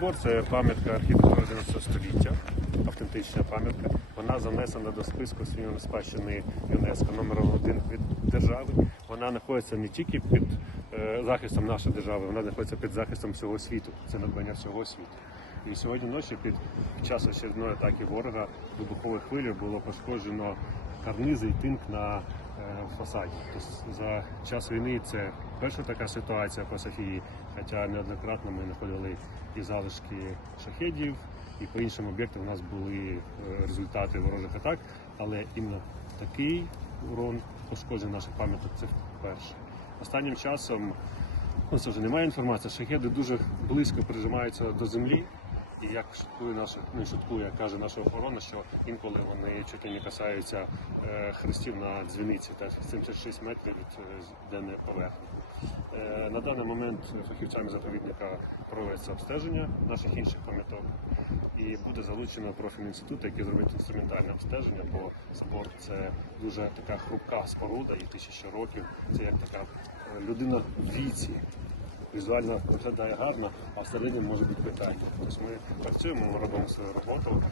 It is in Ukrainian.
собор це пам'ятка архітектури 11 століття, автентична пам'ятка. Вона занесена до списку світової спадщини ЮНЕСКО номер один від держави. Вона знаходиться не тільки під е, захистом нашої держави, вона знаходиться під захистом всього світу. Це надбання всього світу. І сьогодні ночі під час очередної атаки ворога вибуховою хвилею було пошкоджено карнизи і тинк на е, фасаді. Тобто за час війни це перша така ситуація по Софії, хоча неоднократно ми знаходили і залишки шахедів, і по іншим об'єктам у нас були е, результати ворожих атак, але іменно такий урон пошкоджень наших пам'яток це вперше. Останнім часом ну, це вже немає інформації. Шахеди дуже близько прижимаються до землі. І як шуткує наша, ну, шуткує, каже наша охорона, що інколи вони чуть не касаються е, хрестів на дзвіниці, та 76 метрів від е, денної поверхні. Е, на даний момент фахівцями заповідника проводиться обстеження наших інших пам'яток і буде залучено профільний інститут, який зробить інструментальне обстеження, бо собор це дуже така хрупка споруда, їй тисячі років. Це як така е, людина в віці. Візуально виглядає гарно, а всередині може бути питання. Тобто ми працюємо, ми робимо свою роботу.